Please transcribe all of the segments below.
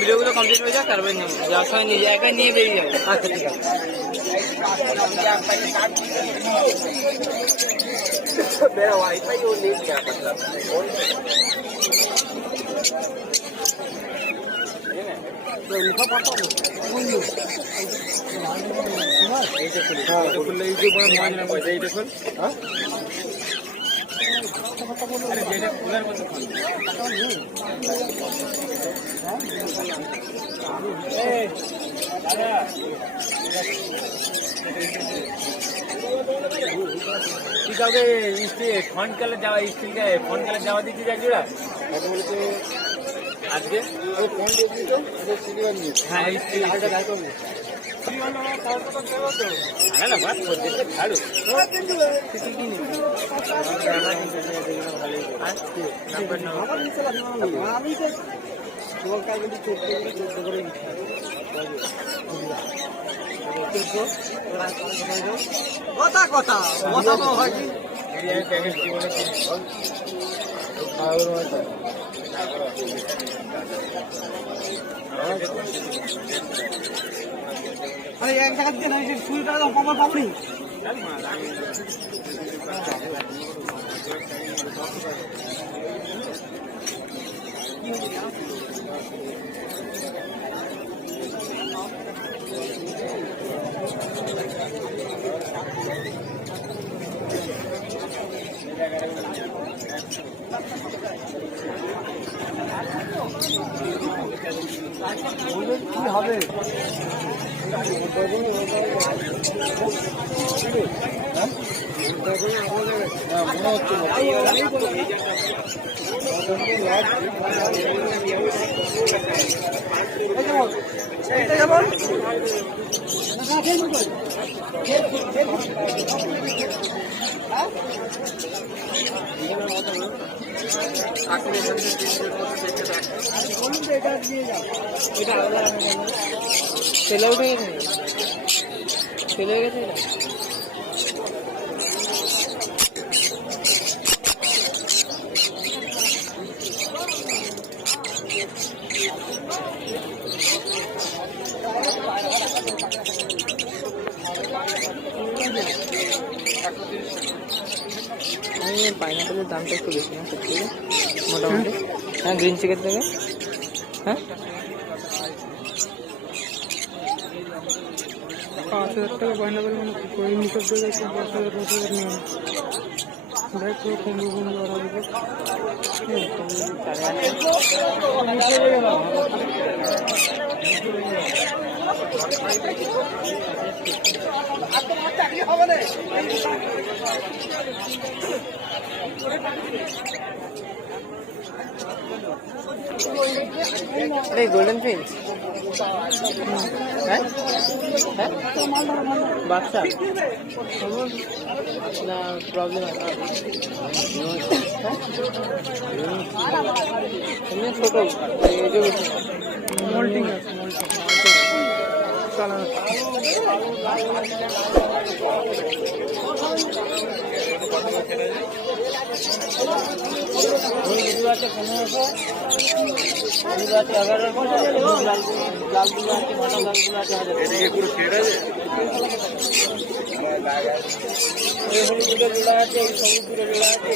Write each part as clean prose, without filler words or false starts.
ভিডিওগুলো কমপ্লিট হয়ে যাক, তারপরে যাওয়ার সময় নিজে একা নিয়ে বেরিয়ে যাবে। আচ্ছা ঠিক আছে। मेरा वाईफाई वो नहीं क्या मतलब ফোন কালে যাওয়া স্ত্রীকে ফোন কালে যাওয়া দিচ্ছি যাচ্ছি ওরা বলতে আজকে ফোন দিয়েছি তো হ্যাঁ স্ত্রী না বাস করতে ছাড়ো কথা কথা কথা তো হয় কি আরে এক জায়গা দিয়ে না ফুল টাকা কমার পাবনি কি হবে ছেলে উঠে গেছে ছেলে গেছে পাইনাপেলের দামটা একটু বেশি না সব থেকে মোটামুটি হ্যাঁ গ্রিন চিকেন থেকে হ্যাঁ 5,000 টাকা পাইনাপেল মানে কোই নিকট দেবে 5,000 নিয়ে দেখ তো কোন কোন লড়া দিবে अरे गोल्डन प्रिंस है बादशाह ना प्रॉब्लम है छोटो ये जो मोल्टिंग है चलो गुजराती 1500 गुजराती 1100 लाल गुजराती मोटा लाल गुजराती 1000 এই হলুদের জোড়া আছে, এই সবুজের জোড়া আছে,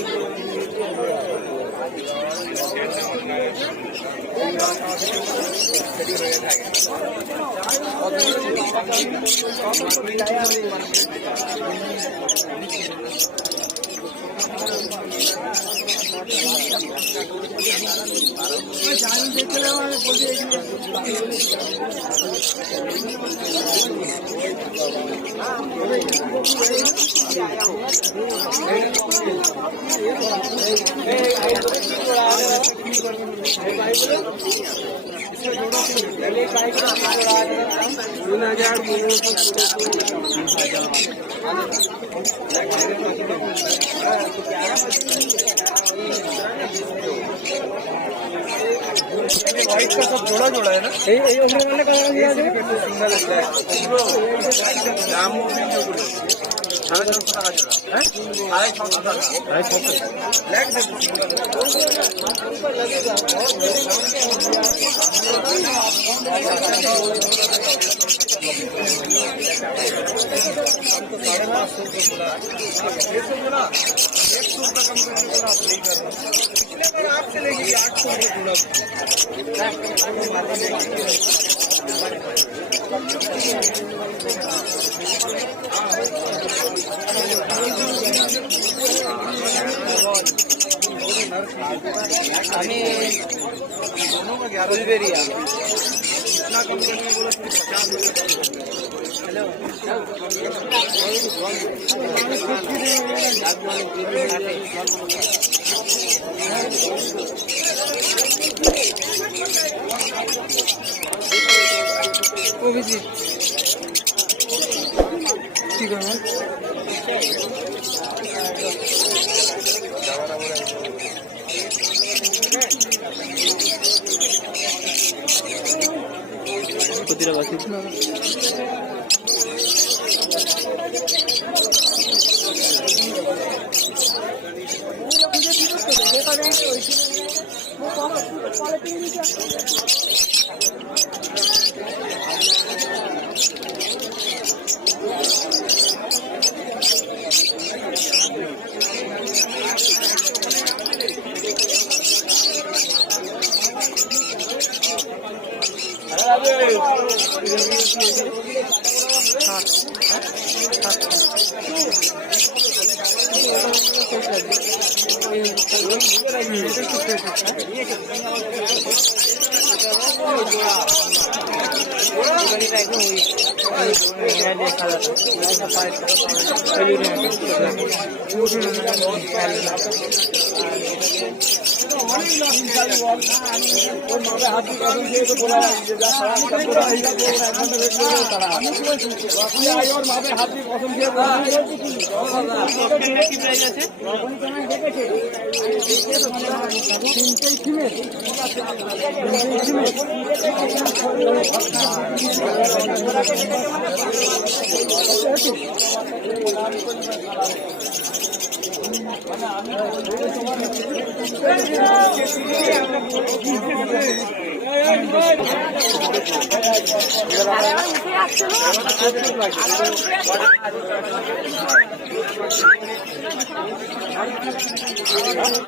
व्हाइट का सब जोड़ा जोड़ा है ना, এই ওখানে কালার আছে सिंगल है दाम साढ़े 600 টাকা জোড়া, হ্যাঁ 650 টাকা, 650 ব্ল্যাক आपसे लेंगे 800 रुपये दोनों का 11 बेरिया इतना कम करने बोला 50 हेलो ओबीसी ठीक है कुतिरा बाकी ना